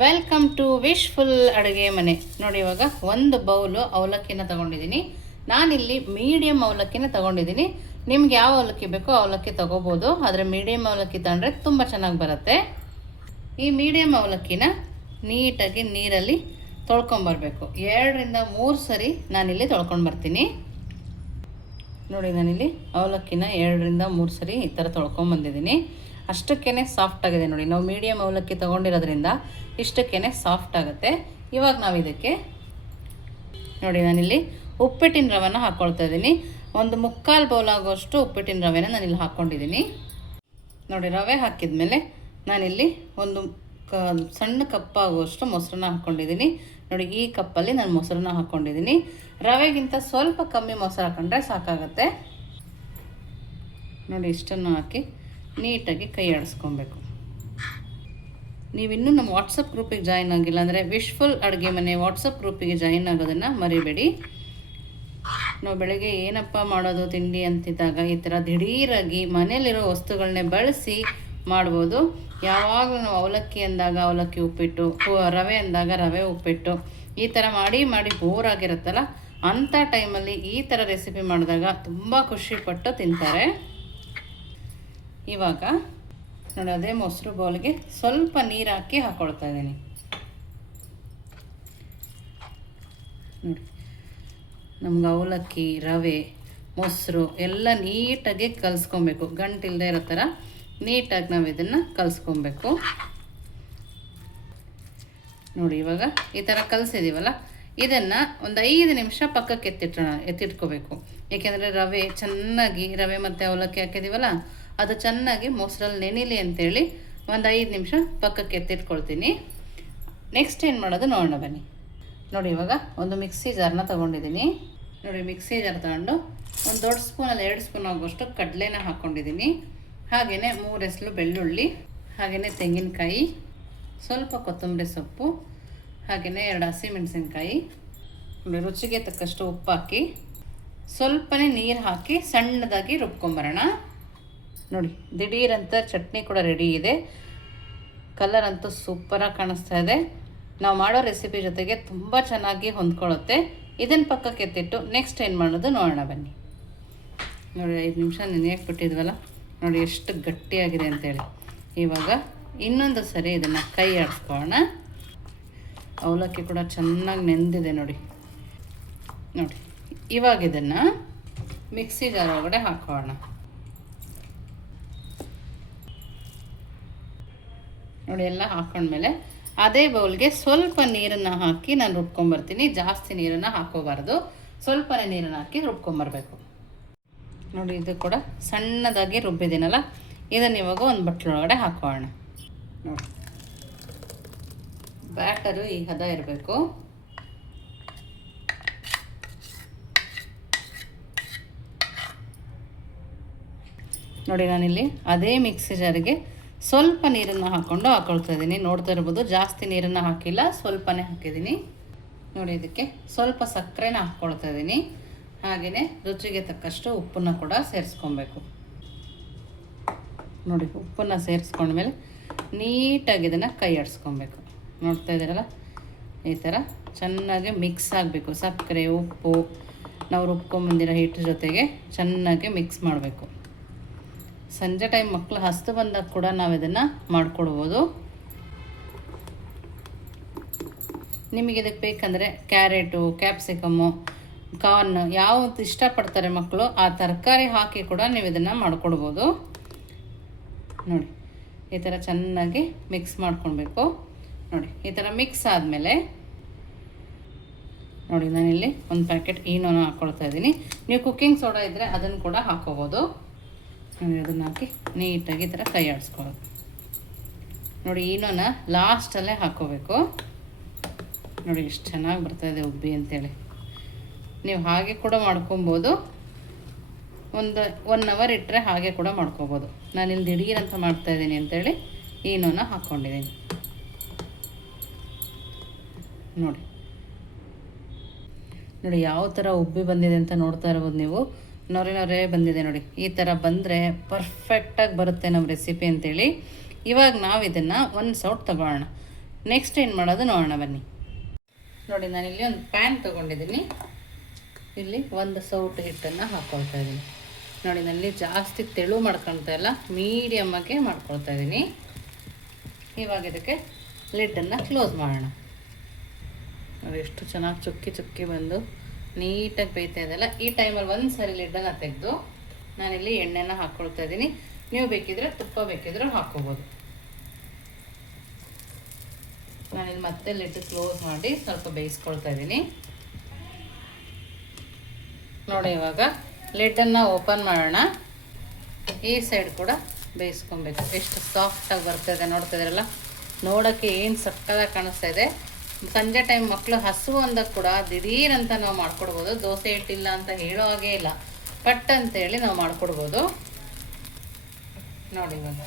Welcome to wishful ಅಡುಗೆ ಮನೆ. ನೋಡಿ, ಇವಾಗ ಒಂದು ಬೌಲು ಅವಲಕ್ಕಿನ ತಗೊಂಡಿದ್ದೀನಿ. ನಾನಿಲ್ಲಿ ಮೀಡಿಯಮ್ ಅವಲಕ್ಕಿನ ತಗೊಂಡಿದ್ದೀನಿ. ನಿಮ್ಗೆ ಯಾವ ಅವಲಕ್ಕಿ ಬೇಕೋ ಅವಲಕ್ಕಿ ತಗೋಬೋದು, ಆದರೆ ಮೀಡಿಯಮ್ ಅವಲಕ್ಕಿ ತಗೊಂಡ್ರೆ ತುಂಬ ಚೆನ್ನಾಗಿ ಬರುತ್ತೆ. ಈ ಮೀಡಿಯಮ್ ಅವಲಕ್ಕಿನ ನೀಟಾಗಿ ನೀರಲ್ಲಿ ತೊಳ್ಕೊಂಬರ್ಬೇಕು. 2-3 ಸರಿ ನಾನಿಲ್ಲಿ ತೊಳ್ಕೊಂಡು ಬರ್ತೀನಿ. ನೋಡಿ, ನಾನಿಲ್ಲಿ ಅವಲಕ್ಕಿನ 2-3 ಸರಿ ಈ ಥರ ತೊಳ್ಕೊಂಬಂದಿದ್ದೀನಿ. ಅಷ್ಟಕ್ಕೇ ಸಾಫ್ಟ್ ಆಗಿದೆ. ನೋಡಿ, ನಾವು ಮೀಡಿಯಮ್ ಅವಲಕ್ಕಿ ತೊಗೊಂಡಿರೋದ್ರಿಂದ ಇಷ್ಟಕ್ಕೇ ಸಾಫ್ಟ್ ಆಗುತ್ತೆ. ಇವಾಗ ನಾವು ಇದಕ್ಕೆ ನೋಡಿ, ನಾನಿಲ್ಲಿ ಉಪ್ಪಿಟ್ಟಿನ ರವೆನ ಹಾಕ್ಕೊಳ್ತಾ ಇದ್ದೀನಿ. 1/4 ಬೌಲ್ ಆಗೋಷ್ಟು ಉಪ್ಪಿಟ್ಟಿನ ರವೆನ ನಾನಿಲ್ಲಿ ಹಾಕ್ಕೊಂಡಿದ್ದೀನಿ. ನೋಡಿ, ರವೆ ಹಾಕಿದ್ಮೇಲೆ ನಾನಿಲ್ಲಿ ಒಂದು ಸಣ್ಣ ಕಪ್ಪಾಗುವಷ್ಟು ಮೊಸರನ್ನ ಹಾಕ್ಕೊಂಡಿದ್ದೀನಿ. ನೋಡಿ, ಈ ಕಪ್ಪಲ್ಲಿ ನಾನು ಮೊಸರನ್ನ ಹಾಕ್ಕೊಂಡಿದ್ದೀನಿ. ರವೆಗಿಂತ ಸ್ವಲ್ಪ ಕಮ್ಮಿ ಮೊಸರು ಹಾಕೊಂಡ್ರೆ ಸಾಕಾಗತ್ತೆ. ನೋಡಿ, ಇಷ್ಟನ್ನು ಹಾಕಿ ನೀಟಾಗಿ ಕೈ ಆಡಿಸ್ಕೊಬೇಕು. ನೀವಿನ್ನೂ ನಮ್ಮ ವಾಟ್ಸಪ್ ಗ್ರೂಪಿಗೆ ಜಾಯಿನ್ ಆಗಿಲ್ಲ ಅಂದರೆ ವಿಶ್ಫುಲ್ ಅಡುಗೆ ಮನೆ ವಾಟ್ಸಪ್ ಗ್ರೂಪಿಗೆ ಜಾಯಿನ್ ಆಗೋದನ್ನು ಮರಿಬೇಡಿ. ನಾವು ಬೆಳಗ್ಗೆ ಏನಪ್ಪ ಮಾಡೋದು ತಿಂಡಿ ಅಂತಿದ್ದಾಗ ಈ ಥರ ದಿಢೀರಾಗಿ ಮನೇಲಿರೋ ವಸ್ತುಗಳನ್ನೇ ಬಳಸಿ ಮಾಡ್ಬೋದು. ಯಾವಾಗಲೂ ನಾವು ಅವಲಕ್ಕಿ ಅಂದಾಗ ಅವಲಕ್ಕಿ ಉಪ್ಪಿಟ್ಟು, ರವೆ ಅಂದಾಗ ರವೆ ಉಪ್ಪಿಟ್ಟು, ಈ ಥರ ಮಾಡಿ ಮಾಡಿ ಬೋರ್ ಆಗಿರುತ್ತಲ್ಲ, ಅಂಥ ಟೈಮಲ್ಲಿ ಈ ಥರ ರೆಸಿಪಿ ಮಾಡಿದಾಗ ತುಂಬ ಖುಷಿಪಟ್ಟು ತಿಂತಾರೆ. ಇವಾಗ ನೋಡಿ, ಅದೇ ಮೊಸರು ಬೌಲ್ಗೆ ಸ್ವಲ್ಪ ನೀರು ಹಾಕಿ ಹಾಕ್ಕೊಳ್ತಾ ಇದ್ದೀನಿ. ನೋಡಿ, ನಮ್ಗೆ ಅವಲಕ್ಕಿ, ರವೆ, ಮೊಸರು ಎಲ್ಲ ನೀಟಾಗಿ ಕಲಿಸ್ಕೊಬೇಕು. ಗಂಟಿಲ್ಲದೆ ಇರೋ ಥರ ನೀಟಾಗಿ ನಾವು ಇದನ್ನು ಕಲಿಸ್ಕೊಬೇಕು. ನೋಡಿ, ಇವಾಗ ಈ ಥರ ಕಲಿಸಿದ್ದೀವಲ್ಲ, ಇದನ್ನು ಒಂದು 5 ನಿಮಿಷ ಪಕ್ಕಕ್ಕೆ ಎತ್ತಿಟ್ಕೋಬೇಕು. ಏಕೆಂದರೆ ರವೆ ಮತ್ತು ಅವಲಕ್ಕಿ ಹಾಕಿದ್ದೀವಲ್ಲ, ಅದು ಚೆನ್ನಾಗಿ ಮೊಸರಲ್ಲಿ ನೆನಿಲಿ ಅಂತೇಳಿ ಒಂದು 5 ನಿಮಿಷ ಪಕ್ಕಕ್ಕೆ ಎತ್ತಿಟ್ಕೊಳ್ತೀನಿ. ನೆಕ್ಸ್ಟ್ ಏನು ಮಾಡೋದು ನೋಡೋಣ ಬನ್ನಿ. ನೋಡಿ, ಇವಾಗ ಒಂದು ಮಿಕ್ಸಿ ಜಾರ್ನ ತೊಗೊಂಡಿದ್ದೀನಿ. ನೋಡಿ, ಮಿಕ್ಸಿ ಜಾರ್ ತಗೊಂಡು ಒಂದು ದೊಡ್ಡ ಸ್ಪೂನಲ್ಲಿ 2 ಸ್ಪೂನ್ ಆಗುವಷ್ಟು ಕಡಲೆನ ಹಾಕ್ಕೊಂಡಿದ್ದೀನಿ. ಹಾಗೆಯೇ 3 ಎಸಳು ಬೆಳ್ಳುಳ್ಳಿ, ಹಾಗೆಯೇ ತೆಂಗಿನಕಾಯಿ, ಸ್ವಲ್ಪ ಕೊತ್ತಂಬರಿ ಸೊಪ್ಪು, ಹಾಗೆಯೇ 2 ಹಸಿಮೆಣಸಿನ್ಕಾಯಿ, ರುಚಿಗೆ ತಕ್ಕಷ್ಟು ಉಪ್ಪು ಹಾಕಿ ಸ್ವಲ್ಪನೇ ನೀರು ಹಾಕಿ ಸಣ್ಣದಾಗಿ ರುಬ್ಕೊಂಬರೋಣ. ನೋಡಿ, ದಿಢೀರಂತ ಚಟ್ನಿ ಕೂಡ ರೆಡಿ ಇದೆ. ಕಲರ್ ಅಂತೂ ಸೂಪರಾಗಿ ಕಾಣಿಸ್ತಾ ಇದೆ. ನಾವು ಮಾಡೋ ರೆಸಿಪಿ ಜೊತೆಗೆ ತುಂಬ ಚೆನ್ನಾಗಿ ಹೊಂದ್ಕೊಳ್ಳುತ್ತೆ. ಇದನ್ನು ಪಕ್ಕಕ್ಕೆ ಎತ್ತಿಟ್ಟು ನೆಕ್ಸ್ಟ್ ಏನು ಮಾಡೋದು ನೋಡೋಣ ಬನ್ನಿ. ನೋಡಿ, 5 ನಿಮಿಷ ನೆನೆಯಕ್ಕೆ ಬಿಟ್ಟಿದ್ವಲ್ಲ, ನೋಡಿ ಎಷ್ಟು ಗಟ್ಟಿಯಾಗಿದೆ ಅಂತೇಳಿ. ಇವಾಗ ಇನ್ನೊಂದು ಸರಿ ಇದನ್ನು ಕೈ ಆಡಿಸ್ಕೊಳ್ಳೋಣ. ಅವಲಕ್ಕಿ ಕೂಡ ಚೆನ್ನಾಗಿ ನೆಂದಿದೆ. ನೋಡಿ, ಇವಾಗ ಇದನ್ನು ಮಿಕ್ಸಿ ಜಾರ್ ಒಳಗಡೆ ಹಾಕೋಣ. ನೋಡಿ, ಎಲ್ಲ ಹಾಕೊಂಡ್ಮೇಲೆ ಅದೇ ಬೌಲ್ಗೆ ಸ್ವಲ್ಪ ನೀರನ್ನು ಹಾಕಿ ನಾನು ರುಬ್ಕೊಂಬರ್ತೀನಿ. ಜಾಸ್ತಿ ನೀರನ್ನು ಹಾಕೋಬಾರ್ದು, ಸ್ವಲ್ಪನೇ ನೀರನ್ನು ಹಾಕಿ ರುಬ್ಕೊಂಬರ್ಬೇಕು. ನೋಡಿ, ಇದು ಕೂಡ ಸಣ್ಣದಾಗಿ ರುಬ್ಬಿದ್ದೀನಲ್ಲ, ಇದನ್ನು ಇವಾಗ ಒಂದು ಬಟ್ಲೊಳಗಡೆ ಹಾಕೋಣ. ನೋಡಿ, ಬ್ಯಾಟರು ಈ ಹದ ಇರಬೇಕು. ನೋಡಿ, ನಾನಿಲ್ಲಿ ಅದೇ ಮಿಕ್ಸಿ ಜಾರಿಗೆ ಸ್ವಲ್ಪ ನೀರನ್ನು ಹಾಕ್ಕೊಳ್ತಾ ಇದ್ದೀನಿ. ನೋಡ್ತಾ ಇರ್ಬೋದು, ಜಾಸ್ತಿ ನೀರನ್ನು ಹಾಕಿಲ್ಲ, ಸ್ವಲ್ಪನೇ ಹಾಕಿದ್ದೀನಿ. ನೋಡಿ, ಇದಕ್ಕೆ ಸ್ವಲ್ಪ ಸಕ್ಕರೆನ ಹಾಕ್ಕೊಳ್ತಾ ಇದ್ದೀನಿ. ಹಾಗೆಯೇ ರುಚಿಗೆ ತಕ್ಕಷ್ಟು ಉಪ್ಪನ್ನು ಕೂಡ ಸೇರಿಸ್ಕೊಬೇಕು. ನೋಡಿ, ಉಪ್ಪನ್ನು ಸೇರಿಸ್ಕೊಂಡ್ಮೇಲೆ ನೀಟಾಗಿ ಇದನ್ನು ಕೈ ಆಡಿಸ್ಕೊಬೇಕು. ನೋಡ್ತಾ ಇದ್ದೀರಲ್ಲ, ಈ ಥರ ಚೆನ್ನಾಗಿ ಮಿಕ್ಸ್ ಆಗಬೇಕು. ಸಕ್ಕರೆ, ಉಪ್ಪು, ನಾವು ರುಬ್ಕೊಂಬಂದಿರೋ ಹಿಟ್ಟು ಜೊತೆಗೆ ಚೆನ್ನಾಗಿ ಮಿಕ್ಸ್ ಮಾಡಬೇಕು. ಸಂಜೆ ಟೈಮ್ ಮಕ್ಕಳು ಹಸ್ತು ಬಂದಾಗ ಕೂಡ ನಾವು ಇದನ್ನು ಮಾಡಿಕೊಡ್ಬೋದು. ನಿಮಗೆ ಇದಕ್ಕೆ ಬೇಕಂದರೆ ಕ್ಯಾರೆಟು, ಕ್ಯಾಪ್ಸಿಕಮ್ಮು, ಕಾರ್ನ್ ಯಾವುದು ಇಷ್ಟಪಡ್ತಾರೆ ಮಕ್ಕಳು, ಆ ತರಕಾರಿ ಹಾಕಿ ಕೂಡ ನೀವು ಇದನ್ನು ಮಾಡಿಕೊಡ್ಬೋದು. ನೋಡಿ, ಈ ಥರ ಚೆನ್ನಾಗಿ ಮಿಕ್ಸ್ ಮಾಡ್ಕೊಳ್ಬೇಕು. ನೋಡಿ, ಈ ಥರ ಮಿಕ್ಸ್ ಆದಮೇಲೆ ನೋಡಿ, ನಾನಿಲ್ಲಿ ಒಂದು ಪ್ಯಾಕೆಟ್ ಈನೋನ ಹಾಕ್ಕೊಳ್ತಾ ಇದ್ದೀನಿ. ನೀವು ಕುಕ್ಕಿಂಗ್ ಸೋಡಾ ಇದ್ದರೆ ಅದನ್ನು ಕೂಡ ಹಾಕೋಬೋದು. ನೋಡಿ, ಅದನ್ನು ಹಾಕಿ ನೀಟಾಗಿ ಈ ಥರ ಕೈ ಆಡಿಸ್ಕೊಳ್ಳೋದು. ನೋಡಿ, ಈನೋನ ಲಾಸ್ಟಲ್ಲೇ ಹಾಕ್ಕೋಬೇಕು. ನೋಡಿ, ಎಷ್ಟು ಚೆನ್ನಾಗಿ ಬರ್ತಾಯಿದೆ ಉಬ್ಬಿ ಅಂತೇಳಿ. ನೀವು ಹಾಗೆ ಕೂಡ ಮಾಡ್ಕೊಬೋದು, ಒಂದು 1 ಅವರ್ ಇಟ್ಟರೆ ಹಾಗೆ ಕೂಡ ಮಾಡ್ಕೊಬೋದು. ನಾನಿಲ್ಲಿ ದಿಢೀರಂತ ಮಾಡ್ತಾಯಿದ್ದೀನಿ ಅಂತೇಳಿ ಈನೋನ ಹಾಕ್ಕೊಂಡಿದ್ದೀನಿ. ನೋಡಿ, ಯಾವ ಥರ ಉಬ್ಬಿ ಬಂದಿದೆ ಅಂತ ನೋಡ್ತಾ ಇರ್ಬೋದು ನೀವು. ನೊರೆ ಬಂದಿದೆ. ನೋಡಿ, ಈ ಥರ ಬಂದರೆ ಪರ್ಫೆಕ್ಟಾಗಿ ಬರುತ್ತೆ ನಮ್ಮ ರೆಸಿಪಿ ಅಂತೇಳಿ. ಇವಾಗ ನಾವು ಇದನ್ನು ಒಂದು ಸೌಟ್ ತಗೊಳ್ಳೋಣ. ನೆಕ್ಸ್ಟ್ ಏನು ಮಾಡೋದು ನೋಡೋಣ ಬನ್ನಿ. ನೋಡಿ ನಾನಿಲ್ಲಿ ಒಂದು ಪ್ಯಾನ್ ತೊಗೊಂಡಿದ್ದೀನಿ. ಇಲ್ಲಿ ಒಂದು ಸೌಟು ಹಿಟ್ಟನ್ನು ಹಾಕ್ಕೊಳ್ತಾ ಇದ್ದೀನಿ. ನೋಡಿ ನಾನಿಲ್ಲಿ ಜಾಸ್ತಿ ತೆಳು ಮಾಡ್ಕೊಳ್ತಾ ಇಲ್ಲ, ಮೀಡಿಯಮ್ಮಾಗೆ ಮಾಡ್ಕೊಳ್ತಾ ಇದ್ದೀನಿ. ಇವಾಗ ಇದಕ್ಕೆ ಲಿಡ್ಡನ್ನು ಕ್ಲೋಸ್ ಮಾಡೋಣ. ನೋಡಿ ಎಷ್ಟು ಚೆನ್ನಾಗಿ ಚುಕ್ಕಿ ಚುಕ್ಕಿ ಬಂದು ನೀಟಾಗಿ ಬೇಯ್ತಾ ಇದೆಯಲ್ಲ. ಈ ಟೈಮಲ್ಲಿ ಒಂದು ಸರಿ ಲಿಡ್ಡನ್ನು ತೆಗೆದು ನಾನಿಲ್ಲಿ ಎಣ್ಣೆನ ಹಾಕ್ಕೊಳ್ತಾ ಇದ್ದೀನಿ. ನೀವು ಬೇಕಿದ್ರೆ ತುಪ್ಪ ಬೇಕಿದ್ರೆ ಹಾಕ್ಕೋಬೋದು. ನಾನಿಲ್ಲಿ ಮತ್ತೆ ಲಿಡ್ ಕ್ಲೋಸ್ ಮಾಡಿ ಸ್ವಲ್ಪ ಬೇಯಿಸ್ಕೊಳ್ತಾ ಇದ್ದೀನಿ. ನೋಡಿ ಇವಾಗ ಲಿಡ್ಡನ್ನು ಓಪನ್ ಮಾಡೋಣ. ಈ ಸೈಡ್ ಕೂಡ ಬೇಯಿಸ್ಕೊಬೇಕು. ಎಷ್ಟು ಸಾಫ್ಟಾಗಿ ಬರ್ತಾಯಿದೆ ನೋಡ್ತಾ ಇದ್ದೀರಲ್ಲ. ನೋಡೋಕ್ಕೆ ಏನು ಸಕ್ಕತ್ತಾಗಿ ಕಾಣಿಸ್ತಾ ಇದೆ. ಸಂಜೆ ಟೈಮ್ ಮಕ್ಕಳು ಹಸಿವು ಅಂದಾಗ ಕೂಡ ದಿಢೀರಂತ ನಾವು ಮಾಡ್ಕೊಡ್ಬೋದು. ದೋಸೆ ಹಿಟ್ಟಿಲ್ಲ ಅಂತ ಹೇಳೋ ಹಾಗೇ ಇಲ್ಲ, ಪಟ್ ಅಂತೇಳಿ ನಾವು ಮಾಡ್ಕೊಡ್ಬೋದು. ನೋಡಿ ಇವಾಗ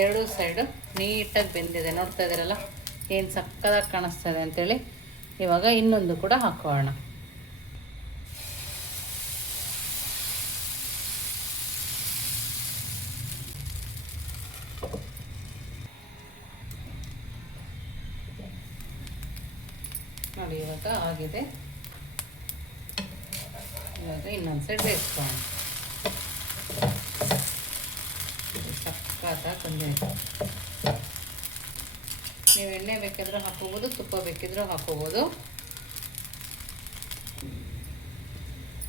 ಎರಡೂ ಸೈಡು ನೀಟಾಗಿ ಬೆಂದಿದೆ ನೋಡ್ತಾ ಇದ್ದೀರಲ್ಲ, ಏನು ಸಕ್ಕತ್ತಾಗಿ ಕಾಣಿಸ್ತಾ ಇದೆ ಅಂಥೇಳಿ. ಇವಾಗ ಇನ್ನೊಂದು ಕೂಡ ಹಾಕೋಣ. ನೋಡಿ ಇವಾಗ ಆಗಿದೆ. ಇವಾಗ ಇನ್ನೊಂದು ಸೈಡ್ ಬೇಯಿಸ್ಕೊಳ್ಳೋಣ. ಸಕ್ಕತ್ತಾಗಿ ಬಂದಿದೆ. ನೀವು ಎಣ್ಣೆ ಬೇಕಿದ್ರೂ ಹಾಕೋಬೋದು, ತುಪ್ಪ ಬೇಕಿದ್ರೂ ಹಾಕೋಬೋದು.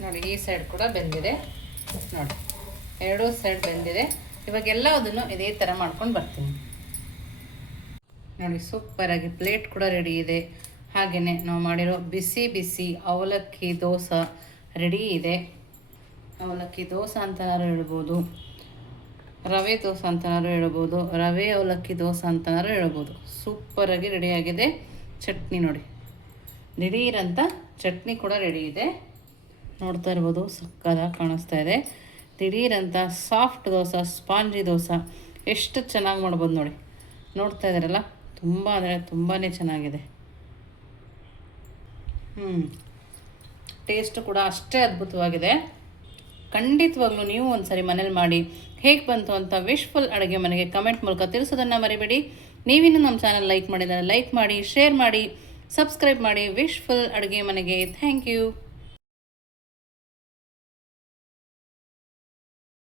ನೋಡಿ ಈ ಸೈಡ್ ಕೂಡ ಬೆಂದಿದೆ. ನೋಡಿ ಎರಡೂ ಸೈಡ್ ಬೆಂದಿದೆ. ಇವಾಗ ಎಲ್ಲದನ್ನು ಇದೇ ಥರ ಮಾಡ್ಕೊಂಡು ಬರ್ತೀನಿ. ನೋಡಿ ಸೂಪರಾಗಿ ಪ್ಲೇಟ್ ಕೂಡ ರೆಡಿ ಇದೆ. ಹಾಗೆಯೇ ನಾವು ಮಾಡಿರೋ ಬಿಸಿ ಬಿಸಿ ಅವಲಕ್ಕಿ ದೋಸೆ ರೆಡಿ ಇದೆ. ಅವಲಕ್ಕಿ ದೋಸೆ ಅಂತನಾರು ಹೇಳ್ಬೋದು, ರವೆ ದೋಸೆ ಅಂತನಾರು ಹೇಳ್ಬೋದು, ರವೆ ಅವಲಕ್ಕಿ ದೋಸೆ ಅಂತನಾರು ಹೇಳ್ಬೋದು. ಸೂಪರಾಗಿ ರೆಡಿಯಾಗಿದೆ. ಚಟ್ನಿ ನೋಡಿ ದಿಢೀರಂತ ಚಟ್ನಿ ಕೂಡ ರೆಡಿ ಇದೆ. ನೋಡ್ತಾ ಇರ್ಬೋದು ಸಕ್ಕತ್ತಾಗಿ ಕಾಣಿಸ್ತಾ ಇದೆ. ದಿಢೀರಂತ ಸಾಫ್ಟ್ ದೋಸೆ, ಸ್ಪಾಂಜಿ ದೋಸೆ ಎಷ್ಟು ಚೆನ್ನಾಗಿ ಮಾಡ್ಬೋದು ನೋಡಿ. ನೋಡ್ತಾ ಇದ್ದಾರಲ್ಲ, ತುಂಬ ಅಂದರೆ ತುಂಬಾ ಚೆನ್ನಾಗಿದೆ. ಟೇಸ್ಟ್ ಕೂಡ ಅಷ್ಟೇ ಅದ್ಭುತವಾಗಿದೆ. ಖಂಡಿತವಾಗ್ಲೂ ನೀವು ಒಂದು ಸರಿ ಮನೇಲಿ ಮಾಡಿ ಹೇಗೆ ಬಂತು ಅಂತ ವಿಶ್ಫುಲ್ ಅಡುಗೆ ಮನೆಗೆ ಕಮೆಂಟ್ ಮೂಲಕ ತಿಳಿಸೋದನ್ನು ಮರಿಬೇಡಿ. ನೀವಿನ್ನೂ ನಮ್ಮ ಚಾನಲ್ ಲೈಕ್ ಮಾಡಿದರೆ ಲೈಕ್ ಮಾಡಿ, ಶೇರ್ ಮಾಡಿ, ಸಬ್ಸ್ಕ್ರೈಬ್ ಮಾಡಿ ವಿಶ್ಫುಲ್ ಅಡುಗೆ ಮನೆಗೆ. Thank you.